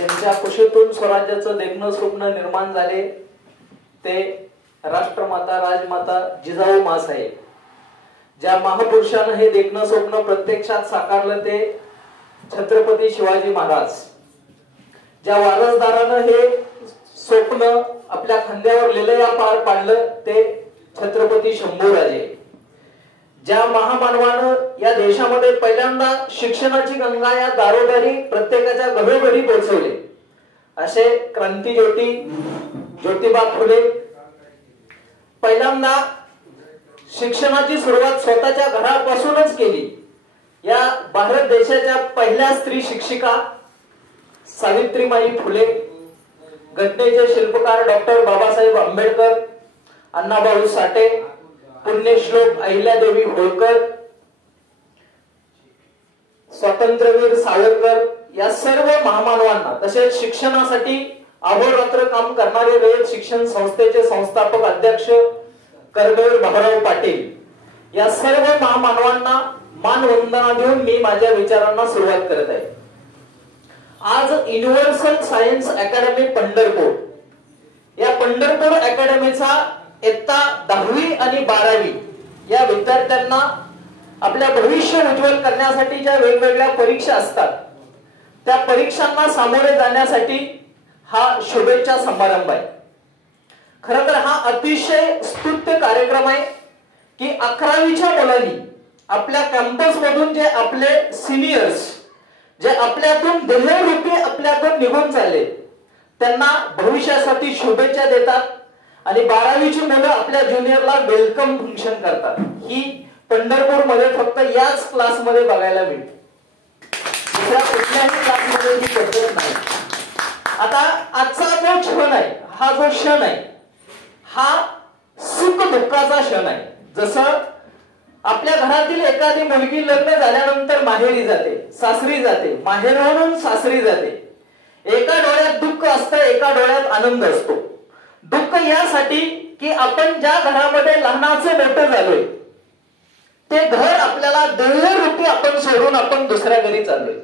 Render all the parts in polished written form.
ज्यांच्या कुशीतून स्वराज्याचं देखणं स्वप्न निर्माण झाले ते राष्ट्रमाता राजमाता जिजाऊ माँसाहेब. ज्या महापुरुषानं हे देखणं स्वप्न प्रत्यक्षात साकारलं ते छत्रपती शिवाजी महाराज. ज्या वारसदारानं हे स्वप्न आपल्या खांद्यावर लिलया पार पाडलं ते छत्रपती शंभूराजे. ज्या महामानवानं या देशामध्ये पहिल्यांदा शिक्षणाची गंगा या दारोदारी प्रत्येकाच्या घरोघरी पोहोचवले असे क्रांतीज्योती ज्योतिबा फुले. पहिल्यांदा शिक्षणाची सुरुवात स्वतःच्या घरापासूनच केली. या भारत देशाच्या पहिल्या स्त्री शिक्षिका सावित्रीबाई फुले, घटनेचे शिल्पकार डॉक्टर बाबासाहेब आंबेडकर, अण्णाभाऊ साठे, पुण्यश्लोक अहिल्यादेवी होळकर, स्वातंत्र्यवीर सावरकर या सर्व महामानवांना तसेच शिक्षणासाठी अहोरात्र काम करणारे रयत शिक्षण संस्थेचे संस्थापक अध्यक्ष कर्मवीर भाऊराव पाटील या सर्व महामानवांना मानवंदना देऊन मी माझ्या विचारांना सुरुवात करत आहे. आज युनिव्हर्सल सायन्स अकॅडमी पंढरपूर या पंढरपूर अकॅडमीचा इयत्ता 10वी आणि 12वी या विद्यार्थ्यांना आपल्या भविष्य उज्ज्वल करण्यासाठी ज्या वेगवेगळ्या परीक्षा असतात त्या परीक्षांना सामोरे जाण्यासाठी हा शुभेच्छा समारंभ आहे. खरं तर हा अतिशय स्तुत्य कार्यक्रम आहे की 11वीच्या मुलांनी आपल्या कॅम्पस मधून जे आपले सिनियर्स जे आपल्यातून देहरूपी आपल्यातून निघून चालले त्यांना भविष्यासाठी शुभेच्छा देतात आणि 12वीची मुलं आपल्या ज्युनियरला वेलकम फंक्शन करतात. ही पंढरपूर मध्ये फक्त याच क्लासमध्ये बघायला मिळते. दुसऱ्या कुठल्याही क्लासमध्ये ही पद्धत नाही. आता आजचा जो क्षण आहे हा जो क्षण आहे हा सुख दुःखाचा क्षण आहे. जसं आपल्या घरातील एखादी मुलगी लग्न झाल्यानंतर माहेरी जाते, सासरी जाते, माहेरवरून सासरी जाते. एका डोळ्यात दुःख असतं, एका डोळ्यात आनंद असतो. दुःख यासाठी की आपण ज्या घरामध्ये लहानाचे मोठे झालोय ते घर आपल्याला देहरूपी आपण सोडून आपण दुसऱ्या घरी चाललोय.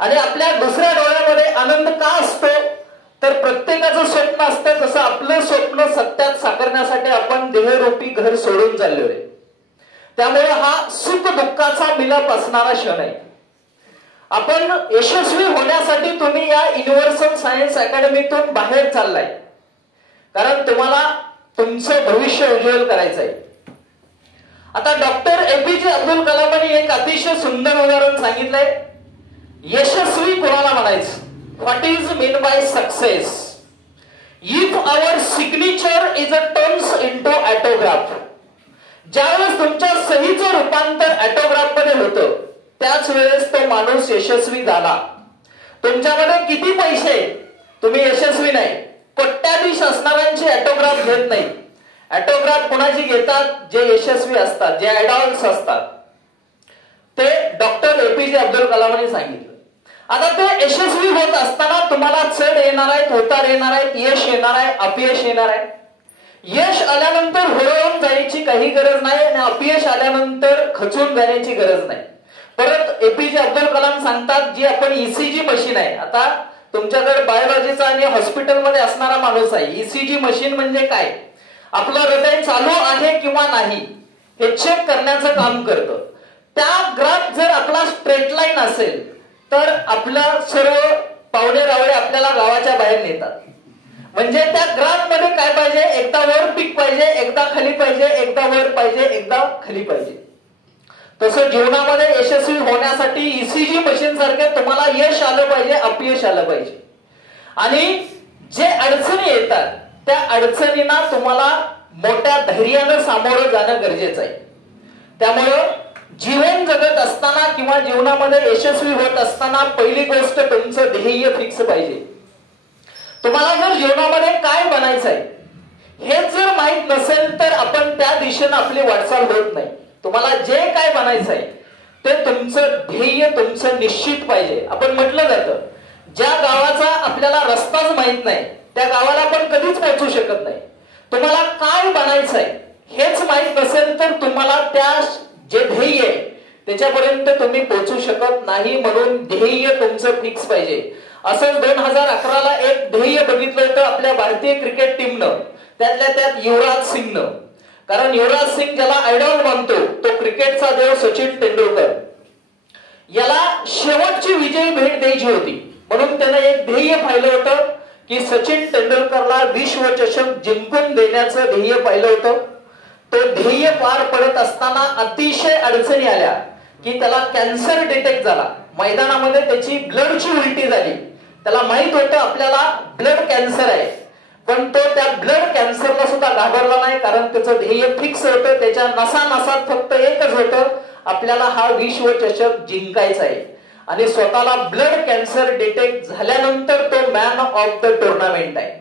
आणि आपल्या दुसऱ्या डोळ्यामध्ये आनंद का असतो तर प्रत्येकाचं स्वप्न असतं तसं आपलं स्वप्न सत्यात साकारण्यासाठी आपण देहरूपी घर सोडून चाललोय. त्यामुळे हा सुख दुःखाचा मिलाप असणारा क्षण आहे. आपण यशस्वी होण्यासाठी तुम्ही या युनिव्हर्सल सायन्स अकॅडमीतून बाहेर चाललाय कारण तुम्हाला तुमचं भविष्य उज्ज्वल करायचं आहे. आता डॉक्टर एपीजे अब्दुल कलामांनी एक अतिशय सुंदर उदाहरण सांगितलंय. यशस्वी कोणाला म्हणायचं? What is mean by success? If our signature is a turns into autograph. ज्यावेळेस तुमच्या सहीचं रूपांतर ऑटोग्राफ मध्ये होतं त्याच वेळेस तो माणूस यशस्वी झाला. तुमच्याकडे किती पैसे तुम्ही यशस्वी नाही. कोट्याधीश असणाऱ्यांची ऑटोग्राफ घेत नाही. ऑटोग्राफ कोणाची घेतात? जे यशस्वी असतात, जे ऍडॉल्ट्स असतात. ते डॉक्टर एपीजे अब्दुल कलामांनी सांगितलं. आता ते यशस्वी होत असताना तुम्हाला चढ येणार आहेत, उतार येणार आहेत, यश येणार आहे, अपयश येणार आहे. यश आल्यानंतर हुरळून जायची काही गरज नाही आणि अपयश आल्यानंतर खचून जाण्याची गरज नाही. परत एपीजे अब्दुल कलाम सांगतात जी आपण ईसीजी मशीन आहे. आता तुमच्याकडे बायोलॉजीचा आणि हॉस्पिटलमध्ये असणारा माणूस आहे. ईसीजी मशीन म्हणजे काय? आपलं हृदय चालू आहे किंवा नाही हे चेक करण्याचं काम करतं. त्या ग्राफ जर आपला स्ट्रेट लाईन असेल तर आपलं सर्व पावणे रावळे आपल्याला गावाच्या बाहेर नेतात. म्हणजे त्या ग्राफ मध्ये काय पाहिजे? एकदा वर पीक पाहिजे, एकदा खाली पाहिजे, एकदा वर पाहिजे, एकदा खाली पाहिजे. तसं जीवनामध्ये यशस्वी होण्यासाठी ईसीजी मशीन सारखे तुम्हाला यश आलं पाहिजे, अपयश आलं पाहिजे. आणि जे अडचणी येतात त्या अडचणींना तुम्हाला मोठ्या धैर्यानं सामोरं जाणं गरजेचं आहे. त्यामुळं जीवन जगत असताना किंवा जीवनामध्ये यशस्वी होत असताना पहिली गोष्ट तुमचं ध्येय फिक्स पाहिजे. तुम्हाला जर जीवनामध्ये काय बनायचं आहे हे जर माहित नसेल तर आपण त्या दिशेनं आपली वाटचाल होत नाही. तुम्हाला जे काय बनायचं आहे ते तुमचं ध्येय तुमचं निश्चित पाहिजे. आपण म्हटलं जातं ज्या गावाचा आपल्याला रस्ताच माहित नाही त्या गावाला आपण कधीच पोहोचू शकत नाही. तुम्हाला काय बनायचं आहे हेच माहित नसेल तर तुम्हाला त्या जे ध्येय आहे त्याच्यापर्यंत तुम्ही पोहोचू शकत नाही. म्हणून ध्येय तुमचं फिक्स पाहिजे. असं 2011ला एक ध्येय बघितलं होतं आपल्या भारतीय क्रिकेट टीमनं, त्यातल्या त्यात युवराज सिंगनं. कारण युवराज सिंग ज्याला आयडॉल मानतो तो क्रिकेटचा देव सचिन तेंडुलकर, याला शेवटची विजयी भेट द्यायची होती. म्हणून त्यानं एक ध्येय पाहिलं होतं की सचिन तेंडुलकरला विश्वचषक जिंकून देण्याचं ध्येय पाहिलं होतं. तो ध्येय पार पडत असताना अतिशय अडचणी आल्या की त्याला कॅन्सर डिटेक्ट झाला. मैदानामध्ये त्याची ब्लडची उलटी झाली. त्याला माहित होतं आपल्याला ब्लड कॅन्सर आहे, पण तो त्या ब्लड कॅन्सरला सुद्धा घाबरला नाही. कारण त्याचं ध्येय फिक्स होतं. त्याच्या नसानसात फक्त एकच होतं, आपल्याला हा विश्वचषक जिंकायचा आहे. आणि स्वतःला ब्लड कॅन्सर डिटेक्ट झाल्यानंतर तो मॅन ऑफ द टुर्नामेंट आहे.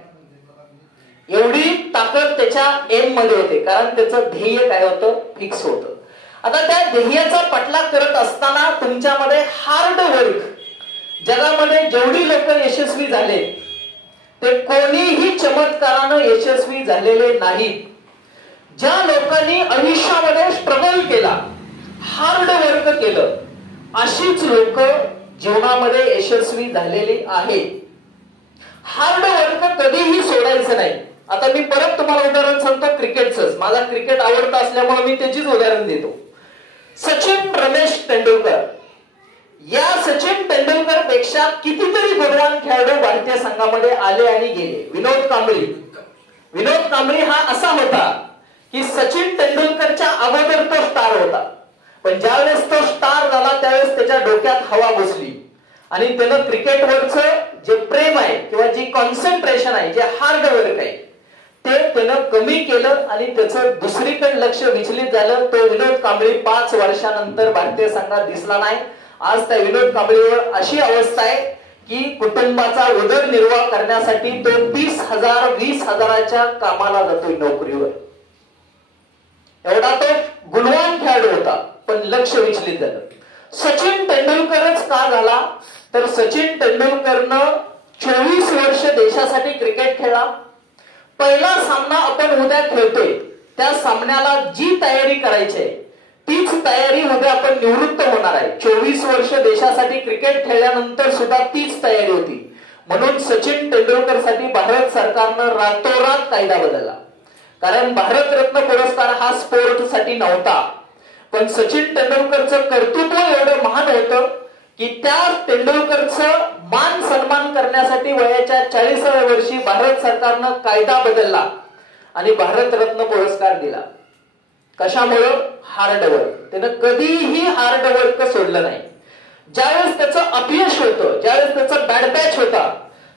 एवढी ताकद त्याच्या एम मध्ये होते, कारण त्याचं ध्येय काय होतं, फिक्स होतं. आता त्या ध्येयाचा पाठलाग करत असताना तुमच्यामध्ये हार्ड वर्क, जगामध्ये जेवढी लोक यशस्वी झाले ते कोणीही चमत्कारानं यशस्वी झालेले नाहीत. ज्या लोकांनी आयुष्यामध्ये स्ट्रगल केला, हार्ड वर्क केलं, अशीच लोक जीवनामध्ये यशस्वी झालेली आहेत. हार्ड वर्क कधीही सोडायचं नाही. आता मी परत तुम्हाला उदाहरण सांगतो क्रिकेटचंच. माझा क्रिकेट आवडता असल्यामुळे मी त्याचीच उदाहरण देतो. सचिन रमेश तेंडुलकर, या सचिन तेंडुलकर पेक्षा कितीतरी गुणवान खेळाडू भारतीय संघामध्ये आले आणि गेले. विनोद कांबळी हा असा होता की सचिन तेंडुलकरच्या अगोदर तो स्टार होता, पण ज्यावेळेस तो स्टार झाला त्यावेळेस त्याच्या डोक्यात हवा घुसली आणि त्यानं क्रिकेटवरचं जे प्रेम आहे किंवा जी कॉन्सन्ट्रेशन आहे, जे हार्ड वर्क आहे, ते त्यानं कमी केलं आणि त्याचं दुसरीकडे लक्ष विचलित झालं. तो विनोद कांबळी 5 वर्षानंतर भारतीय संघात दिसला नाही. आज त्या विनोद कांबळीवर अशी अवस्था आहे की कुटुंबाचा उदरनिर्वाह करण्यासाठी तो 30,000 20,000च्या कामाला जातोय, नोकरीवर. एवढा तो गुणवान खेळाडू होता, पण लक्ष विचलित झालं. सचिन तेंडुलकरच का झाला, तर सचिन तेंडुलकरनं 24 वर्ष देशासाठी क्रिकेट खेळला. पहिला सामना आपण उद्या खेळतोय, त्या सामन्याला जी तयारी करायची आहे तीच तयारी उद्या आपण निवृत्त होणार आहे. 24 वर्ष देशासाठी क्रिकेट खेळल्यानंतर सुद्धा तीच तयारी होती. म्हणून सचिन तेंडुलकर साठी भारत सरकारनं रातोरात कायदा बदलला. कारण भारतरत्न पुरस्कार हा स्पोर्ट साठी नव्हता, पण सचिन तेंडुलकरचं कर्तृत्व एवढं महान होतं की त्या तेंडुलकरचं मान सन्मान करण्यासाठी वयाच्या 40व्या वर्षी भारत सरकारनं कायदा बदलला आणि भारतरत्न पुरस्कार दिला. कशामुळं? Hard work. त्यानं कधीही हार्ड वर्क सोडलं नाही. ज्यावेळेस त्याचं अपयश होतं, ज्यावेळेस त्याचा बॅड पॅच होता,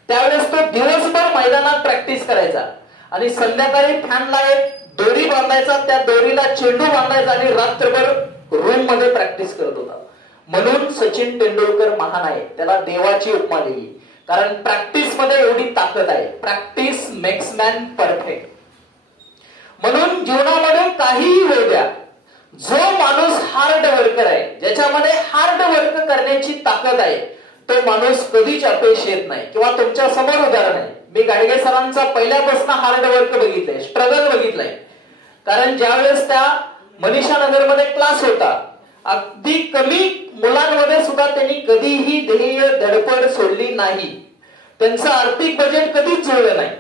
त्यावेळेस तो दिवसभर मैदानात प्रॅक्टिस करायचा आणि संध्याकाळी फॅनला एक दोरी बांधायचा, त्या दोरीला चेंडू बांधायचा आणि रात्रभर रूम मध्ये प्रॅक्टिस करत होता. म्हणून सचिन तेंडुलकर महान आहे. त्याला देवाची उपमा दिली, कारण प्रॅक्टिस मध्ये एवढी ताकद आहे. Practice makes man perfect. म्हणून जीवनामध्ये काहीही होऊ द्या, जो माणूस हार्ड वर्कर आहे, ज्याच्यामध्ये हार्ड वर्क करण्याची ताकद आहे, तो माणूस कधीच अपयश येत नाही. किंवा तुमच्या समोर उदाहरण आहे, मी गाडगे सरांचा पहिल्यापासून हार्ड वर्क बघितलंय, स्ट्रगल बघितलंय. कारण ज्यावेळेस त्या मनीषा नगर मध्ये क्लास होता, अगदी कमी मुलांमध्ये सुद्धा त्यांनी कधीही ध्येय धडपड सोडली नाही. त्यांचं आर्थिक बजेट कधीच जुळलं नाही,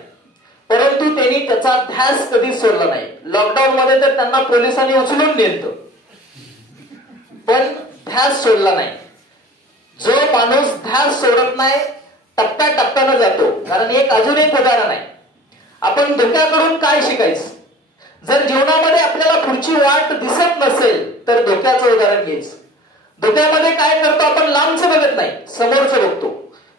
परंतु त्यांनी त्याचा ध्यास कधीच सोडला नाही. लॉकडाऊन मध्ये तर त्यांना पोलिसांनी उचलून नेलं, पण ध्यास सोडला नाही. जो माणूस ध्यास सोडत नाही टप्प्याटप्प्यानं जातो. कारण अजून एक उदाहरण आहे, आपण धोक्याकडून काय शिकायचं. जर जीवनामध्ये आपल्याला पुढची वाट दिसत नसेल तर धोक्याचं उदाहरण घ्यायचं. धोक्यामध्ये काय करतो आपण, लांबचं बघत नाही, समोरचं बघतो.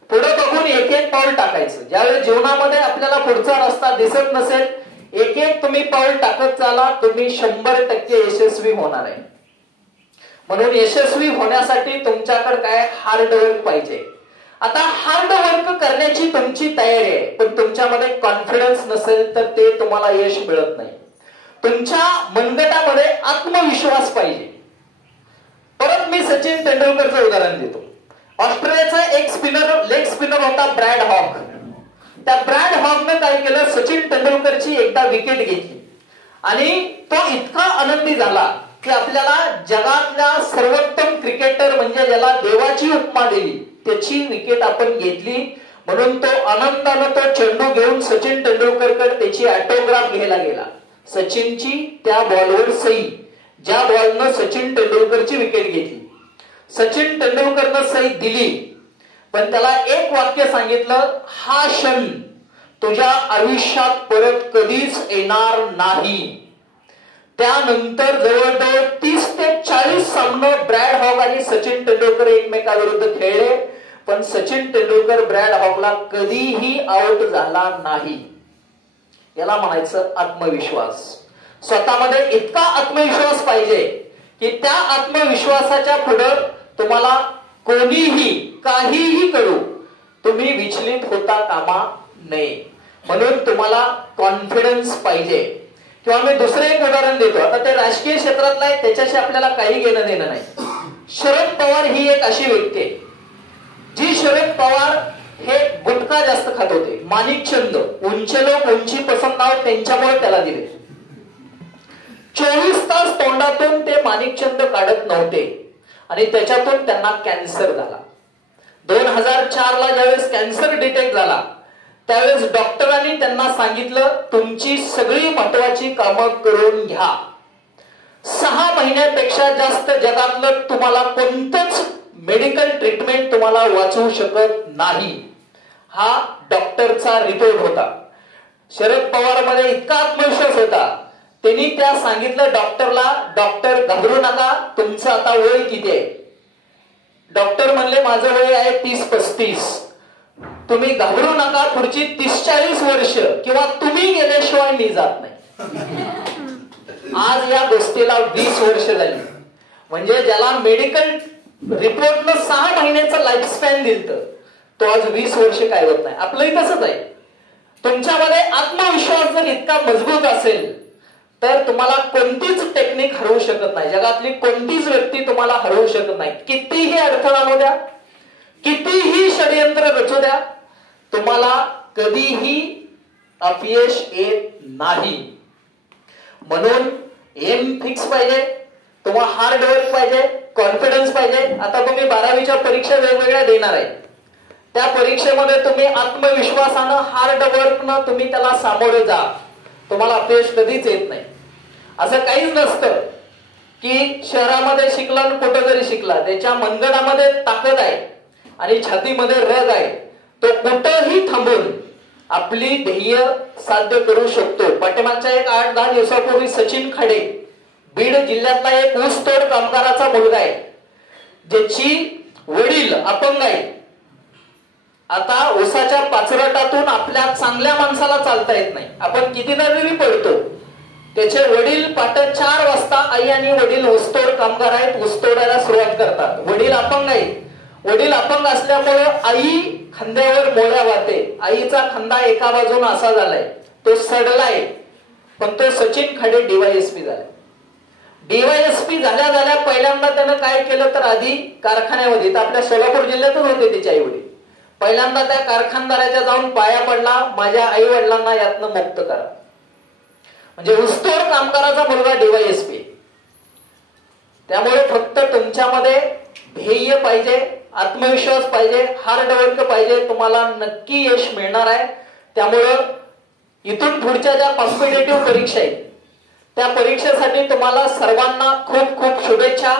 पुढे बघून एक एक पाऊल टाकायचं. ज्यावेळेस जीवनामध्ये आपल्याला पुढचा रस्ता दिसत नसेल, एक एक तुम्ही पाऊल टाकत चाला, तुम्ही 100% यशस्वी होणार आहे. म्हणून यशस्वी होण्यासाठी तुमच्याकडे काय, हार्ड वर्क पाहिजे. आता हार्ड वर्क करण्याची तुमची तयारी आहे, पण तुमच्यामध्ये कॉन्फिडन्स नसेल तर ते तुम्हाला यश मिळत नाही. तुमच्या मनगटामध्ये आत्मविश्वास पाहिजे. परत मी सचिन तेंडुलकरचं उदाहरण देतो. ऑस्ट्रेलियाचा एक स्पिनर, लेग स्पिनर होता ब्रॅड हॉक. त्या ब्रॅड हॉकनं काय केलं, सचिन तेंडुलकरची एकदा विकेट घेतली आणि तो इतका आनंदी झाला की आपल्याला जगातल्या सर्वोत्तम क्रिकेटर म्हणजे ज्याला देवाची उपमा दिली त्याची विकेट आपण घेतली, म्हणून तो आनंदानं तो चेंडू घेऊन सचिन तेंडुलकरकडे त्याची ऑटोग्राफ घ्यायला गेला. सचिनची त्या बॉलवर सही, ज्या बॉलनं सचिन तेंडुलकरची विकेट घेतली. सचिन तेंडुलकरनं सही दिली, पण त्याला एक वाक्य सांगितलं, हा क्षण तुझ्या आयुष्यात परत कधीच येणार नाही. त्यानंतर जवळजवळ 30 ते 40 सामने ब्रॅड हॉग आणि सचिन तेंडुलकर एकमेकाविरुद्ध खेळले, पण सचिन तेंडुलकर ब्रॅड हॉगला कधीही आउट झाला नाही. याला म्हणायचं आत्मविश्वास. स्वतःमध्ये इतका आत्मविश्वास पाहिजे की त्या आत्मविश्वासाच्या पुढे तुम्हाला कोणीही काहीही करू तुम्ही विचलित होता कामा नये. म्हणून तुम्हाला कॉन्फिडन्स पाहिजे. किंवा मी दुसरे एक उदाहरण देतो. आता ते राजकीय क्षेत्रातलं आहे, त्याच्याशी आपल्याला काही घेणं देणं नाही. शरद पवार ही एक अशी व्यक्ती आहे जी, शरद पवार हे गुटखा जास्त खात होते. माणिकचंद, उंचे लोक उंची पसंत नाव त्यांच्यामुळे त्याला दिले. 24 तास तोंडातून ते माणिकचंद काढत नव्हते आणि त्याच्यातून त्यांना कॅन्सर झाला. 2004 ला ज्यावेळेस कॅन्सर डिटेक्ट झाला त्यावेळेस डॉक्टरांनी त्यांना सांगितलं, तुमची सगळी महत्वाची कामं करून घ्या. 6 महिन्यापेक्षा जास्त जगातलं तुम्हाला कोणतंच मेडिकल ट्रीटमेंट तुम्हाला वाचवू शकत नाही. हा डॉक्टरचा रिपोर्ट होता. शरद पवार मध्ये इतका आत्मविश्वास होता, त्यांनी त्या सांगितलं डॉक्टरला, डॉक्टर घाबरू नका, तुमचं आता वय किती आहे? डॉक्टर म्हणले माझं वय आहे 30-35. तुम्ही घाबरू नका, पुढची 30-40 वर्ष किंवा तुम्ही गेल्याशिवाय मी जात नाही. आज या गोष्टीला 20 वर्ष झाली. म्हणजे ज्याला मेडिकल रिपोर्टनं 6 महिन्याचं लाईफ स्पॅन दिलं तो आज 20 वर्ष काय होत नाही. आपलंही तसंच आहे. तुमच्यामध्ये आत्मविश्वास जर इतका मजबूत असेल तर तुम्हाला कोणतीच टेक्निक हरवू शकत नाही. जगातली कोणतीच व्यक्ती तुम्हाला हरवू शकत नाही. कितीही अडथळा आणू द्या, कितीही षडयंत्र रचू द्या, तुम्हाला कधीही अपयश येत नाही. म्हणून एम फिक्स पाहिजे, तुम्हाला हार्ड वर्क पाहिजे, कॉन्फिडन्स पाहिजे. आता तुम्ही 12वीच्या परीक्षा वेगवेगळ्या देणार आहे. त्या परीक्षेमध्ये तुम्ही आत्मविश्वासानं हार्ड वर्कनं तुम्ही त्याला सामोरे जा. तुम्हाला अपयश कधीच येत नाही. असं काहीच नसतं की शहरामध्ये शिकला आणि कुठं जरी शिकला, त्याच्या मनगटामध्ये ताकद आहे आणि छातीमध्ये रग आहे, तो कुठंही थांबून आपली ध्येय साध्य करू शकतो. पाठीमागच्या एक 8-10 दिवसापूर्वी सचिन खाडे, बीड जिल्ह्यातला एक ऊसतोड कामगाराचा मुलगा आहे, ज्याची वडील अपंग आहे. आता ऊसाच्या पाचरटातून आपल्या चांगल्या माणसाला चालता येत नाही, आपण किती तरी पळतो. त्याचे वडील पहाटे 4 वाजता, आई आणि वडील ऊसतोड कामगार आहेत, ऊसतोडायला सुरुवात करतात. वडील अपंग आहेत. वडील अपंग असल्यामुळे आई खांद्यावर मोळ्या वाहते. आईचा खांदा एका बाजून असा झालाय, तो सडलाय. पण तो सचिन खाडे डीवायएसपी झाला. डीवायएसपी झाल्या पहिल्यांदा त्यानं काय केलं तर आधी कारखान्यामध्ये, आपल्या सोलापूर जिल्ह्यातच होते त्याचे आई वडील, पहिल्यांदा त्या कारखानदाराच्या जाऊन पाया पडला, माझ्या आई वडिलांना यातनं मुक्त करा. म्हणजे ऊसतोड कामगाराचा मुलगा डीवायएसपी. त्यामुळे फक्त तुमच्यामध्ये ध्येय पाहिजे, आत्मविश्वास पाहिजे, हार्ड वर्क पाहिजे, तुम्हाला नक्की यश मिळणार आहे. त्यामुळं इथून पुढच्या ज्या कॉम्पिटेटिव्ह परीक्षा आहेत त्या परीक्षेसाठी तुम्हाला सर्वांना खूप खूप शुभेच्छा.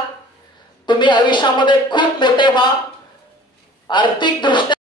तुम्ही आयुष्यामध्ये खूप मोठे व्हा. आर्थिक दृष्ट्या